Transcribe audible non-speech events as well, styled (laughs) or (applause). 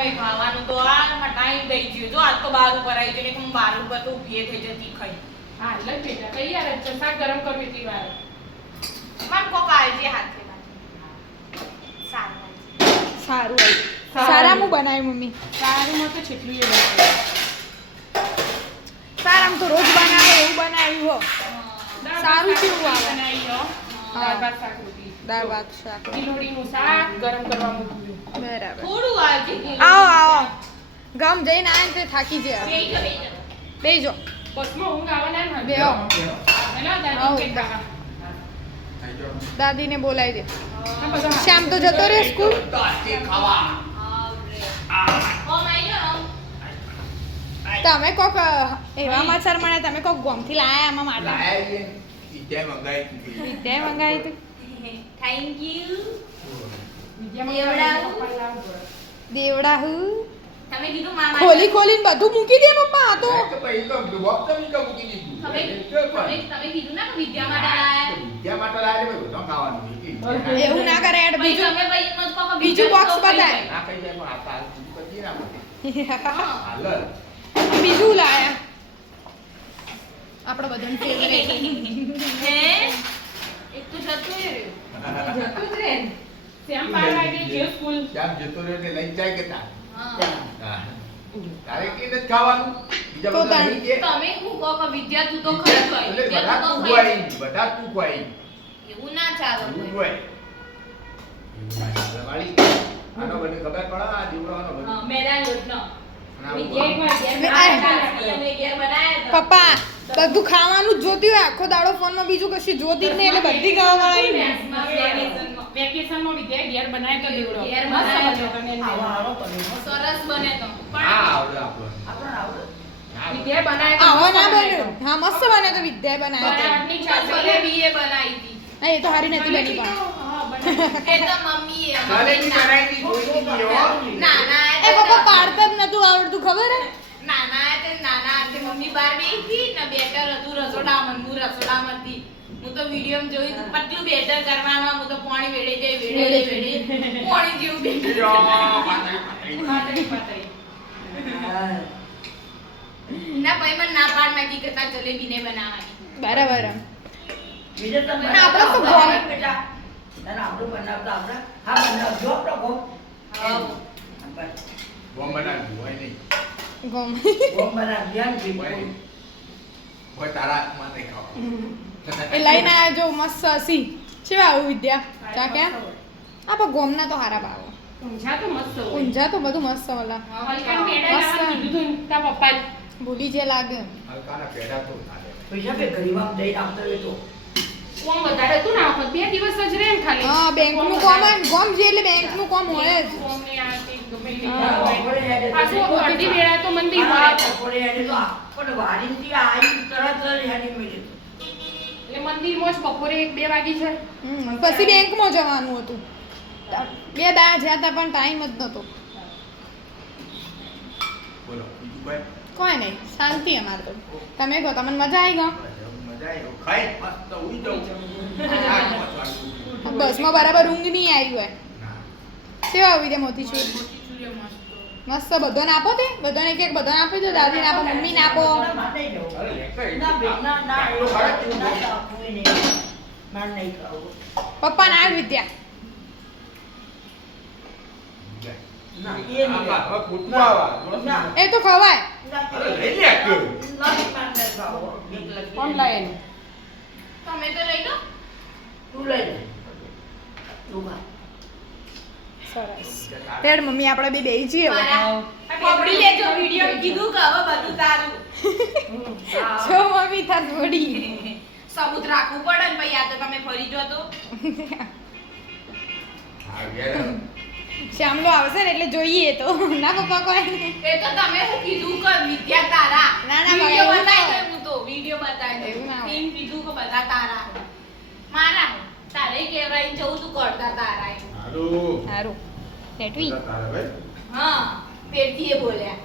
કઈ ખાવાનું તો આ ટાઈમ થઈ ગયો. જો આજ તો બાર ઉપર આવી ગયો હું બાર ઉપર તો ઊભી થઈ જતી ખાઈ. હા એટલે બેટા તૈયાર જ છે. શાક ગરમ કરવી હતી વાર. માર કોક આવજે હાથે સારું સારું સારું. બનાવ્યું મમ્મી? સારુંમાં તો છેટલું એ બનાવ્યું. સારામાં તો રોજ બનાવે એવું બનાવ્યું હો. સારું કેવું આવે? બનાવી. દાળ ભાત શાક. રોટલી. દાળ ભાત શાક ગરમ કરવા મૂક્યું. બરાબર. થોડું આવજે આવો આવો. ગામ જઈને આવે ને તે થાકી જાય બેહી જા, બેહી જા. બેજો બસમાં ઊંઘ આવવાના ને. કંઈક દાદીને બોલાવી દે. શ્યામ તો જતો રહે સ્કૂલ. તમે કોક એવા માછર મળ્યા તમે કોક ગોમથી લાયા આમાં માટે તે મંગાઈ તું Thank મંગાઈ વિદ્યામાં થેન્ક યુ દેવડાહુ. તમે કીધું મામા ખોલી ખોલીને બધું મૂકી દે મમ્મા આ તો. તમે તમે તમે કીધું ના કે વિદ્યા માટે લાયા. એવું ના કરે એડ બીજું તમે ભાઈ બતાય ના કહો કે બીજું વિદ્યા box તો ના મૂકી હાલ. બીજું લાયા. આપણે બધાને ફેવરેટ હે એક તો જતું રહ્યું. જતું જ રહે. શ્યામ બાર વાગે ગયો સ્કૂલ. તારે કે ખાવાનું બીજા બધા નહીં કે? તમે શું કહો કે વિદ્યા તું તો ખરી જ હોય. બધા તું તો તું ખાઈ ખવાય, બધા તું ખવાય. એવું ના ચાલે એવું હોય. વાળી. આનો બને ખબર પડે આ દીવડાનો બને. પપ્પા બધું ખાવાનું જ જોતી હોય આખો દાડો ફોનમાં બીજું કશું જોતી જ નહીં એટલે બધી ખાવા આવી મેથ્સમાં, વેકેશનમાં. વેકેશનમાં ઘેર બનાવ્યો તો દેવડો. ઘેર મસ્ત બનાવ્યો. તમે સરસ બને તો. હા, પણ આવડે આવો ના મસ્ત બનાવ્યો. હા મસ્ત બને તો ચાલ બનાવી હતી. એ તો હારી નથી બની પણ. એ તો મમ્મીએ, જલેબી બનાવી હતી, જોઈ લીધી હો. નાના એ પપ્પા પાડતા જ નતું આવડતું ખબર હે નાના હતા ને નાના હાથે મમ્મી બહાર બેસી હતી ને બેટર હતું રસોડામાં ને હું તો વીડિયો જોયું તું પતલું બેટર કરવાનું હું તો પાણી વેડે જાય વેડે જાય વેડે પાણી જેવું બેટર પાતળી, પાતળી. ના ભાઈ મને ના પાડ નાખી કે તાર જલેબી ને બનાવવાની બરાબર બીજો તમે તો ના, આપણે તો ગોળ. બેટા. તને આપણું બનાવતા આવડે? હા, બનાવજો આપણો ગોળ. હા બસ. બનાવજો, હોય નહીં. ગમ ગોળ બનાવજો, હોય તારા એ લઈને આવ્યા જો મસ્ત હસી. કેવા આવું વિદ્યા? ચા કે. આ પણ ગોમના તો હારા ભાવ ઊંઝા તો બધું મસ્ત ઓલા મસ્ત. ભૂલી જે લાગે. બેંક ને આ વખત. બે દિવસ જ રહે ને ખાલી. હા બેંકનું કોમ જ ગોમ જે એટલે બેંકનું કોમ હોય જ. અડધી વેળા તો મંદિર બપોરે મંદિરમાં જ એક બે વાગી છે. હમ, પછી બેંકમાં જવાનું હતું. બે દા જ્યાં હતા પણ ટાઈમ જ નતો. કોઈ? નહીં શાંતિ અમારે તો. તમે કહો તમને મજા આવી ગયો. બસમાં બરાબર ઊંઘ નહીં આવી હોય. કેવા આવી દે મોતીચૂર મસ્ત. બધાને આપો તે બધાને એક એક બધાને આપી દો દાદીને આપો મમ્મીને આપો એ. ના, બેન, ના, ના, આટલો ખરા કેવું ના, બોલે? ના, કોઈ નહીં. મારે નહીં ખાવું. પપ્પાને આ વિદ્યા ના, એ આવા. તો ખવાય ના, લઈ લે કે. ના, મારે નહીં ખાવું. એક લખી ઓનલાઈન તમે તો લઈ લો તું લઈ લે. સરસ. તેડ મમ્મી આપણે બે બેહી જઈએ પકડી લેજો વિડિયો કીધું કે હવે બધું તારું. જો મમ્મી તાર જોડી (laughs) સબૂત રાખવું પડે ને ભાઈ આ તો તમે ફરી જો તો. શ્યામલો આવશે ને એટલે જોઈએ તો. ના પપ્પા કોઈ એ તો તમે હું કીધું કે વિદ્યા તારા? ના, ના, વીડિયો બતાય દે હું તો વિડિયો બતાય દે એમ કીધું કે બધા તારા. મારા તારે કહેવાય જવું તું કરતા તારા. હારું. તારા ભાઈ. હા ફેરથી એ બોલ્યા